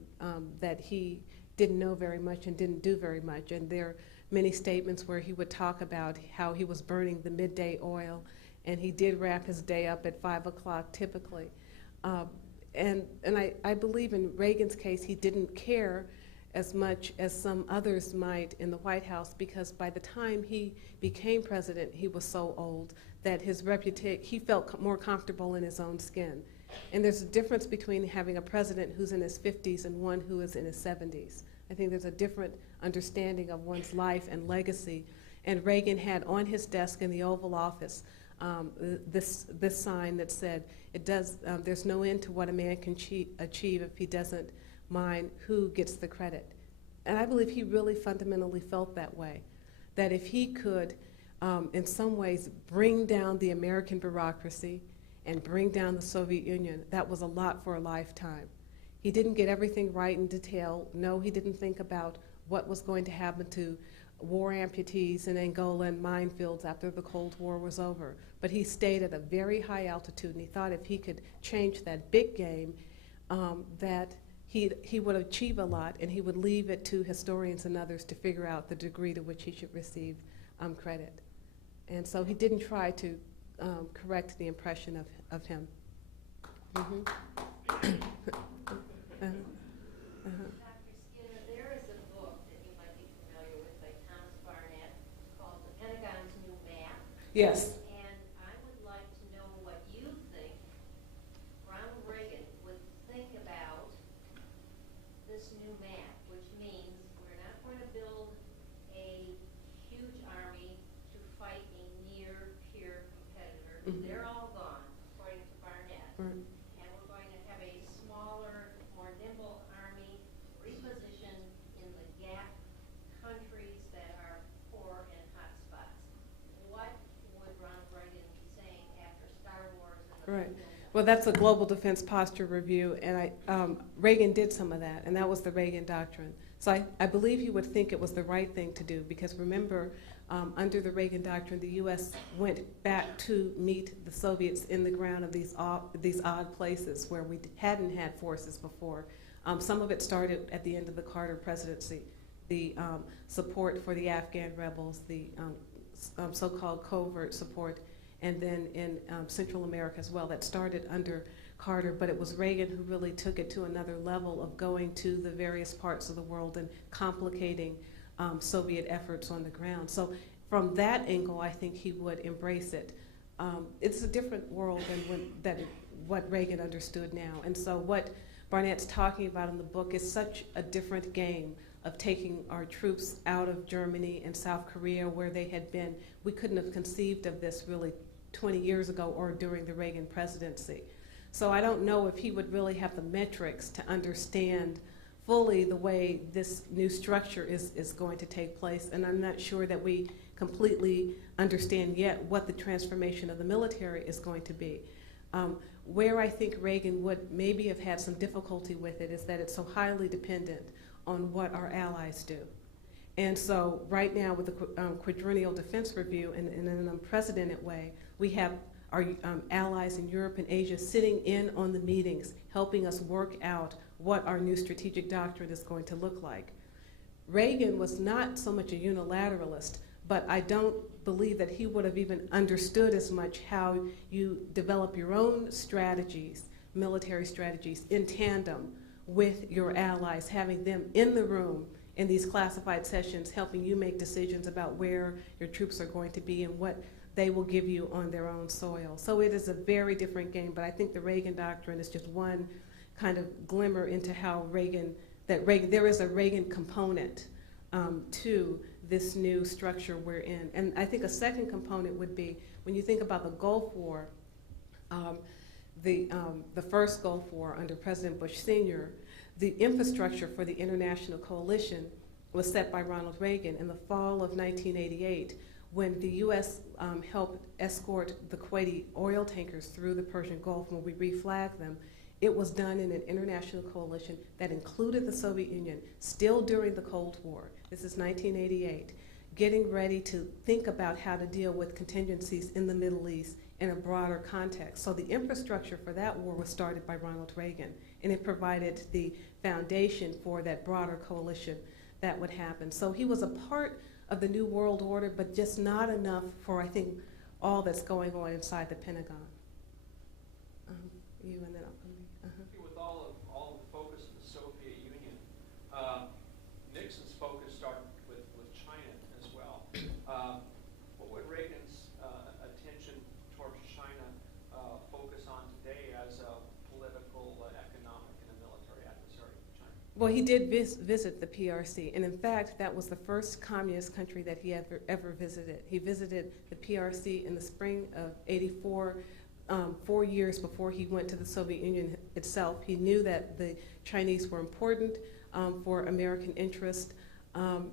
that he didn't know very much and didn't do very much. And there are many statements where he would talk about how he was burning the midday oil, and he did wrap his day up at 5 o'clock typically. And I believe in Reagan's case, he didn't care as much as some others might in the White House, because by the time he became president, he was so old that his reputation, he felt more comfortable in his own skin. And there's a difference between having a president who's in his 50s and one who is in his 70s. I think there's a different understanding of one's life and legacy. And Reagan had on his desk in the Oval Office this sign that said, there's no end to what a man can achieve if he doesn't mind who gets the credit. And I believe he really fundamentally felt that way, that if he could, in some ways, bring down the American bureaucracy and bring down the Soviet Union, that was a lot for a lifetime. He didn't get everything right in detail. No, he didn't think about what was going to happen to war amputees in Angola and minefields after the Cold War was over. But he stayed at a very high altitude, and he thought if he could change that big game, that he would achieve a lot, and he would leave it to historians and others to figure out the degree to which he should receive credit. And so he didn't try to correct the impression of him. Mm-hmm. Dr. Skinner, there is a book that you might be familiar with by Thomas Barnett called The Pentagon's New Map. Yes. And I would like to know what you think Ronald Reagan would think about this new map, which means we're not going to build a huge army to fight a near-peer competitor. Mm-hmm. They're all gone, according to Barnett. Right. And we're going to have a smaller, more nimble army repositioned in the gap countries that are poor and hot spots. What would Ronald Reagan be saying after Star Wars and the Right. film? Well, that's a global defense posture review, and Reagan did some of that, and that was the Reagan Doctrine. So I believe he would think it was the right thing to do, because remember, under the Reagan Doctrine, the U.S. went back to meet the Soviets in the ground of these odd places where we hadn't had forces before. Some of it started at the end of the Carter presidency, the support for the Afghan rebels, the so-called covert support, and then in Central America as well. That started under Carter, but it was Reagan who really took it to another level of going to the various parts of the world and complicating Soviet efforts on the ground. So from that angle, I think he would embrace it. It's a different world than what Reagan understood now. And so what Barnett's talking about in the book is such a different game of taking our troops out of Germany and South Korea where they had been. We couldn't have conceived of this really 20 years ago or during the Reagan presidency. So I don't know if he would really have the metrics to understand fully the way this new structure is going to take place, and I'm not sure that we completely understand yet what the transformation of the military is going to be. Where I think Reagan would maybe have had some difficulty with it is that it's so highly dependent on what our allies do. And so right now with the quadrennial defense review, in an unprecedented way, we have our allies in Europe and Asia sitting in on the meetings, helping us work out what our new strategic doctrine is going to look like. Reagan was not so much a unilateralist, but I don't believe that he would have even understood as much how you develop your own strategies, military strategies, in tandem with your allies, having them in the room in these classified sessions, helping you make decisions about where your troops are going to be and what they will give you on their own soil. So it is a very different game, but I think the Reagan Doctrine is just one kind of glimmer into how there is a Reagan component to this new structure we're in. And I think a second component would be, when you think about the Gulf War, the first Gulf War under President Bush Sr., the infrastructure for the international coalition was set by Ronald Reagan in the fall of 1988, when the U.S. Helped escort the Kuwaiti oil tankers through the Persian Gulf when we reflagged them. It was done in an international coalition that included the Soviet Union, still during the Cold War. This is 1988, getting ready to think about how to deal with contingencies in the Middle East in a broader context. So the infrastructure for that war was started by Ronald Reagan, and it provided the foundation for that broader coalition that would happen. So he was a part of the New World Order, but just not enough for, I think, all that's going on inside the Pentagon. You and then I'll come to you. With all of the focus of the Soviet Union, Nixon's focus started with China as well. What would Reagan's attention towards China focus on today as a political, economic, and a military adversary of China? Well, he did visit the PRC, and in fact, that was the first communist country that he ever visited. He visited the PRC in the spring of '84, 4 years before he went to the Soviet Union itself. He knew that the Chinese were important for American interest.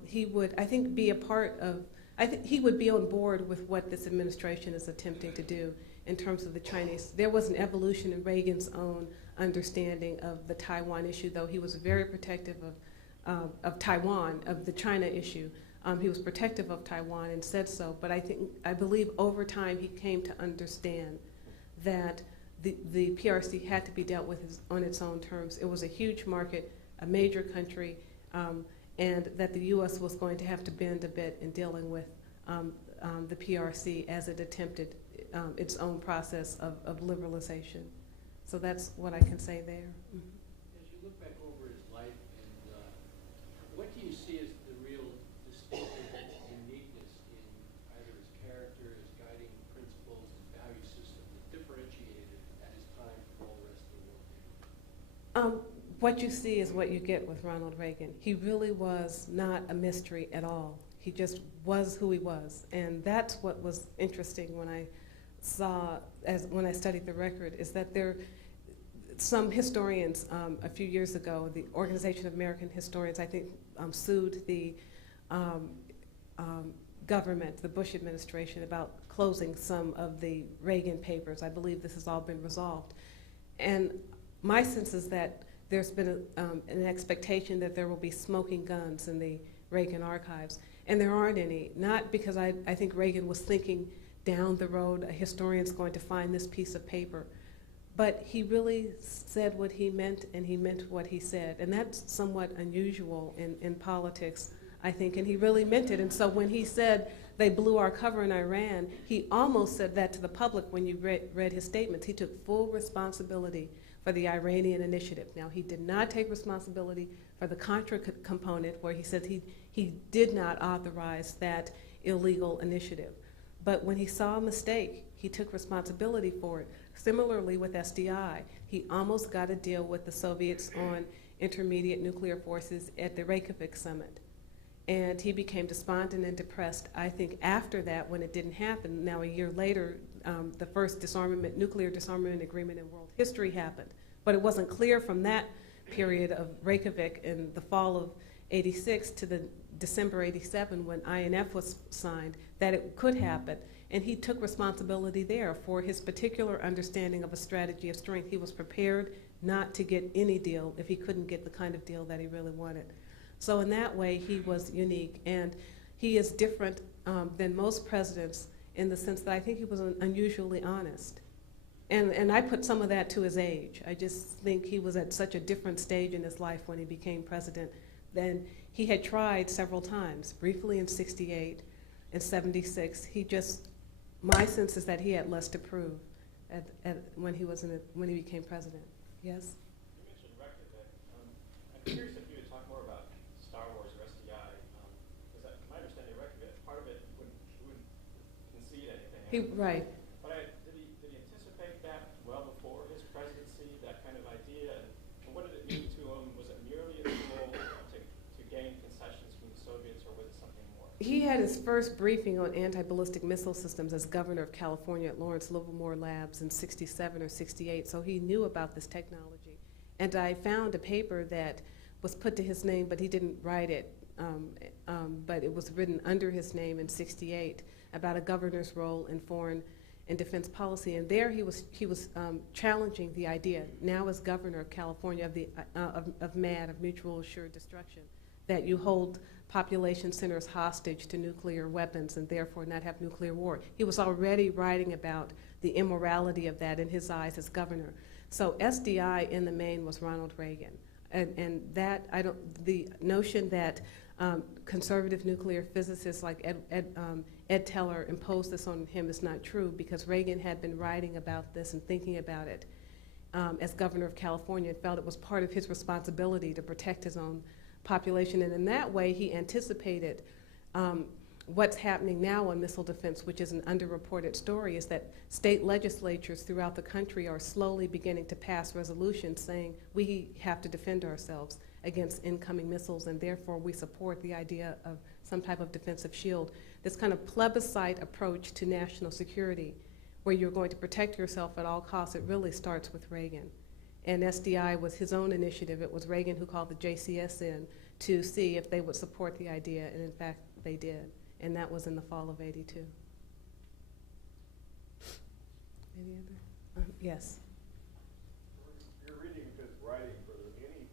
He would, I think, be a part of, I think he would be on board with what this administration is attempting to do in terms of the Chinese. There was an evolution in Reagan's own understanding of the Taiwan issue, though he was very protective of Taiwan, of the China issue. He was protective of Taiwan and said so, but I believe over time he came to understand that the PRC had to be dealt with on its own terms. It was a huge market, a major country, and that the U.S. was going to have to bend a bit in dealing with the PRC as it attempted its own process of liberalization. So that's what I can say there. Mm-hmm. As you look back over his life, and what do you see as the real distinctive uniqueness in either his character, his guiding principles, his value system that differentiated at his time from all the rest of the world? What you see is what you get with Ronald Reagan. He really was not a mystery at all. He just was who he was. And that's what was interesting when I when I studied the record, is that some historians a few years ago, the Organization of American Historians, I think, sued the government, the Bush administration, about closing some of the Reagan papers. I believe this has all been resolved. And my sense is that there's been an expectation that there will be smoking guns in the Reagan archives. And there aren't any, not because I think Reagan was thinking down the road, a historian's going to find this piece of paper. But he really said what he meant, and he meant what he said. And that's somewhat unusual in politics, I think, and he really meant it. And so when he said they blew our cover in Iran, he almost said that to the public when you read his statements. He took full responsibility for the Iranian initiative. Now, he did not take responsibility for the Contra component, where he said he did not authorize that illegal initiative. But when he saw a mistake, he took responsibility for it. Similarly with SDI, he almost got a deal with the Soviets on intermediate nuclear forces at the Reykjavik summit. And he became despondent and depressed, I think, after that, when it didn't happen. Now, a year later, the first nuclear disarmament agreement in world history happened. But it wasn't clear from that period of Reykjavik in the fall of '86 to the December '87, when INF was signed, that it could happen. And he took responsibility there for his particular understanding of a strategy of strength. He was prepared not to get any deal if he couldn't get the kind of deal that he really wanted. So in that way, he was unique. And he is different than most presidents in the sense that I think he was unusually honest. And I put some of that to his age. I just think he was at such a different stage in his life when he became president. Then he had tried several times, briefly in '68 and '76. My sense is that he had less to prove when he became president. Yes? You mentioned Reykjavik. I'm curious if you would talk more about Star Wars or SDI, because my understanding of Reykjavik, part of it wouldn't concede anything, and Right. But did he anticipate that well before his presidency, that kind of idea? And what did it mean to him? Was it merely a tool to gain concessions from the Soviets, or was it something more? He had his first briefing on anti-ballistic missile systems as governor of California at Lawrence Livermore Labs in '67 or '68, so he knew about this technology. And I found a paper that was put to his name, but he didn't write it, but it was written under his name in '68 about a governor's role in foreign and defense policy. And there he was challenging the idea, now as governor of California, of MAD, of Mutual Assured Destruction, that you hold population centers hostage to nuclear weapons and therefore not have nuclear war. He was already writing about the immorality of that in his eyes as governor. So SDI in the main was Ronald Reagan. And that, the notion that conservative nuclear physicists like Ed Teller imposed this on him is not true, because Reagan had been writing about this and thinking about it as governor of California, and felt it was part of his responsibility to protect his own population. And in that way, he anticipated what's happening now on missile defense, which is an underreported story, is that state legislatures throughout the country are slowly beginning to pass resolutions saying we have to defend ourselves against incoming missiles, and therefore we support the idea of some type of defensive shield. This kind of plebiscite approach to national security, where you're going to protect yourself at all costs, it really starts with Reagan. And SDI was his own initiative. It was Reagan who called the JCS in to see if they would support the idea, and in fact, they did. And that was in the fall of '82. Any other? Yes. You're reading his writing, were there any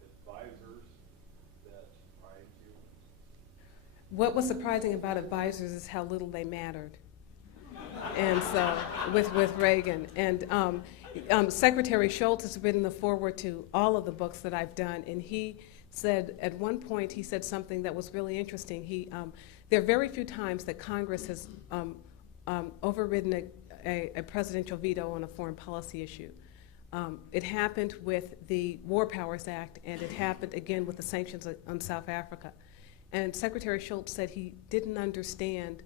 advisors that surprised you? What was surprising about advisors is how little they mattered. And so, with Reagan. And Secretary Shultz has written the foreword to all of the books that I've done, and he said, at one point, he said something that was really interesting. There are very few times that Congress has overridden a presidential veto on a foreign policy issue. It happened with the War Powers Act, and it happened again with the sanctions on South Africa. And Secretary Shultz said he didn't understand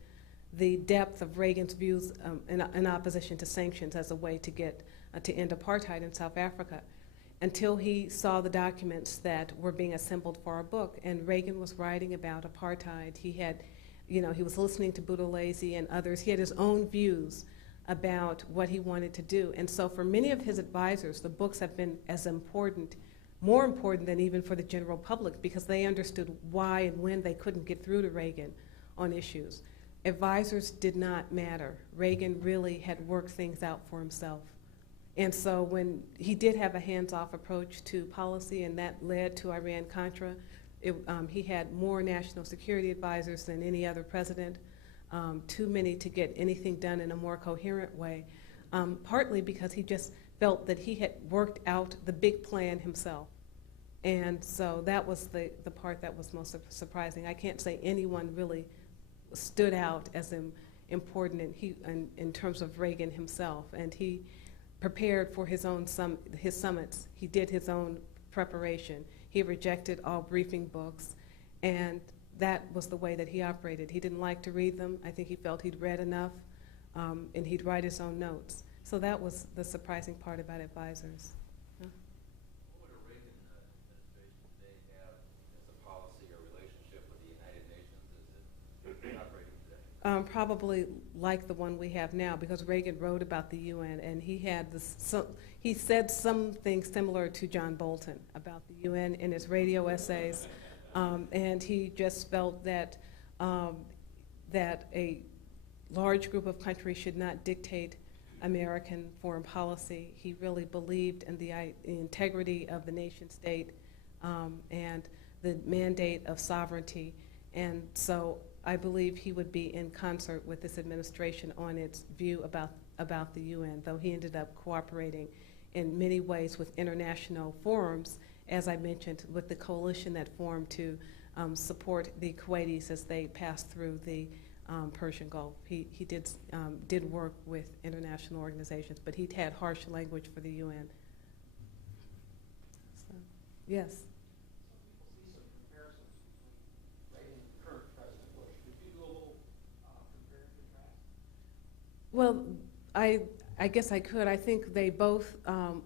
the depth of Reagan's views in opposition to sanctions as a way to get to end apartheid in South Africa, until he saw the documents that were being assembled for our book. And Reagan was writing about apartheid. He had, he was listening to Buthelezi and others. He had his own views about what he wanted to do. And so for many of his advisors, the books have been as important, more important than even for the general public, because they understood why and when they couldn't get through to Reagan on issues. Advisors did not matter. Reagan really had worked things out for himself. And so when he did have a hands-off approach to policy, and that led to Iran-Contra, he had more national security advisors than any other president, too many to get anything done in a more coherent way, partly because he just felt that he had worked out the big plan himself. And so that was the part that was most surprising. I can't say anyone really stood out as important in terms of Reagan himself. And he prepared for his summits. He did his own preparation. He rejected all briefing books, and that was the way that he operated. He didn't like to read them. I think he felt he'd read enough, and he'd write his own notes. So that was the surprising part about advisors. Huh? What would a Reagan administration today have as a policy or relationship with the United Nations as it operating today? Probably like the one we have now, because Reagan wrote about the UN, and he had he said something similar to John Bolton about the UN in his radio essays, and he just felt that that a large group of countries should not dictate American foreign policy. He really believed in the integrity of the nation state and the mandate of sovereignty, and so I believe he would be in concert with this administration on its view about the UN, though he ended up cooperating in many ways with international forums, as I mentioned, with the coalition that formed to support the Kuwaitis as they passed through the Persian Gulf. He did work with international organizations, but he had harsh language for the UN. So, yes. Well, I guess I could. I think they both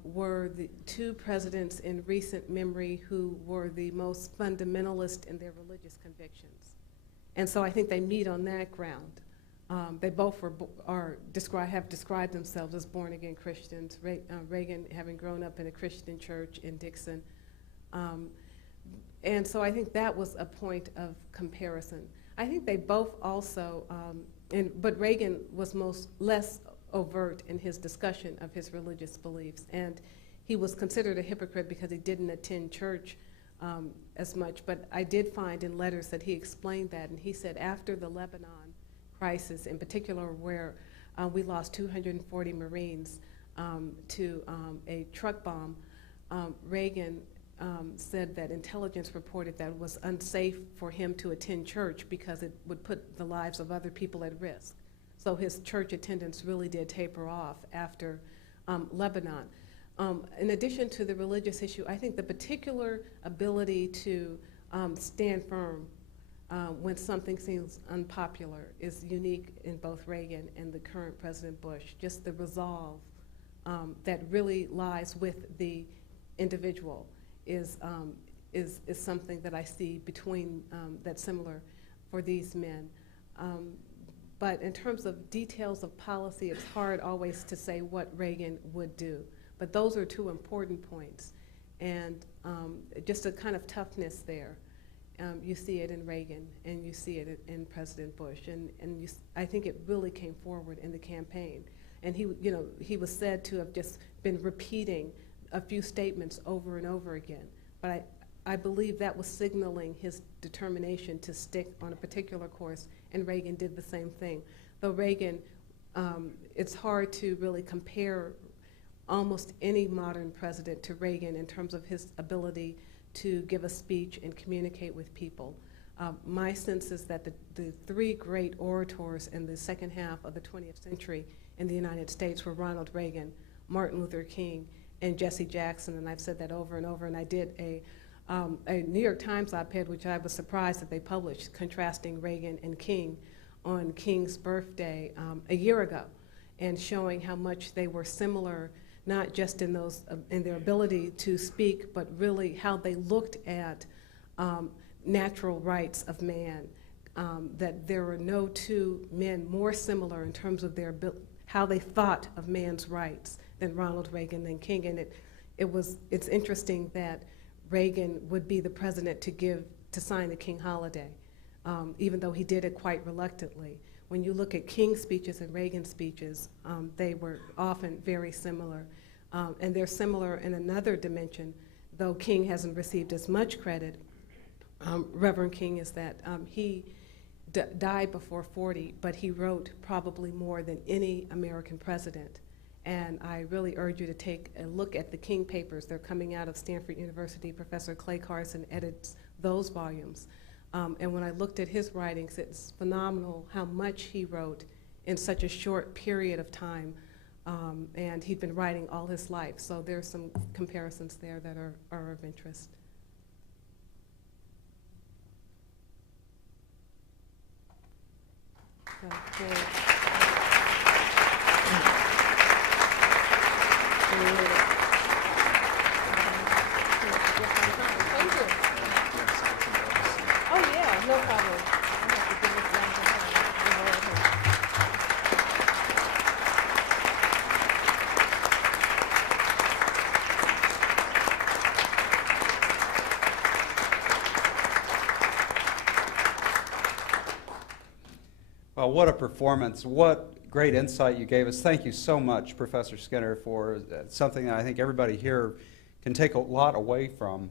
were the two presidents in recent memory who were the most fundamentalist in their religious convictions. And so I think they meet on that ground. They both have described themselves as born-again Christians, Reagan having grown up in a Christian church in Dixon. And so I think that was a point of comparison. I think they both also, but Reagan was less overt in his discussion of his religious beliefs. And he was considered a hypocrite because he didn't attend church as much. But I did find in letters that he explained that. And he said after the Lebanon crisis, in particular where we lost 240 Marines to a truck bomb, Reagan said that intelligence reported that it was unsafe for him to attend church because it would put the lives of other people at risk. So his church attendance really did taper off after Lebanon. In addition to the religious issue, I think the particular ability to stand firm when something seems unpopular is unique in both Reagan and the current President Bush. Just the resolve that really lies with the individual is something that I see between that's similar for these men. But in terms of details of policy, it's hard always to say what Reagan would do. But those are two important points. And just a kind of toughness there. You see it in Reagan, and you see it in President Bush. And I think it really came forward in the campaign. And he was said to have just been repeating a few statements over and over again. But I believe that was signaling his determination to stick on a particular course, and Reagan did the same thing. Though Reagan, it's hard to really compare almost any modern president to Reagan in terms of his ability to give a speech and communicate with people. My sense is that the three great orators in the second half of the 20th century in the United States were Ronald Reagan, Martin Luther King, and Jesse Jackson, and I've said that over and over, and I did a New York Times op-ed, which I was surprised that they published, contrasting Reagan and King on King's birthday a year ago, and showing how much they were similar, not just in their ability to speak, but really how they looked at natural rights of man, that there were no two men more similar in terms of how they thought of man's rights than Ronald Reagan and King. And it's interesting that Reagan would be the president to sign the King holiday, even though he did it quite reluctantly. When you look at King's speeches and Reagan's speeches, they were often very similar. And they're similar in another dimension, though King hasn't received as much credit. Reverend King is that he died before 40, but he wrote probably more than any American president. And I really urge you to take a look at the King papers. They're coming out of Stanford University. Professor Clay Carson edits those volumes. And when I looked at his writings, it's phenomenal how much he wrote in such a short period of time. And he'd been writing all his life. So there's some comparisons there that are of interest. Oh yeah, no problem. I have to give this down to her. Well, what a performance. What great insight you gave us. Thank you so much, Professor Skinner, for something that I think everybody here can take a lot away from.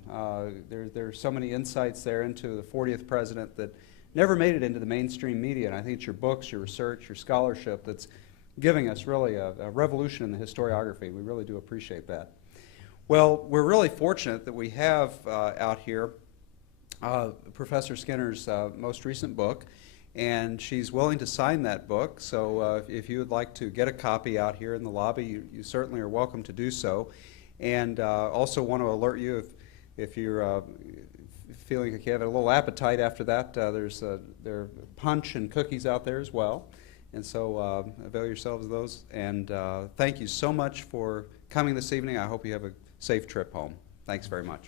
There are so many insights there into the 40th president that never made it into the mainstream media, and I think it's your books, your research, your scholarship that's giving us really a revolution in the historiography. We really do appreciate that. Well, we're really fortunate that we have out here Professor Skinner's most recent book, and she's willing to sign that book. So if you would like to get a copy out here in the lobby, you certainly are welcome to do so. And also want to alert you if you're feeling like you have a little appetite after that, there are punch and cookies out there as well. And so avail yourselves of those. And thank you so much for coming this evening. I hope you have a safe trip home. Thanks very much.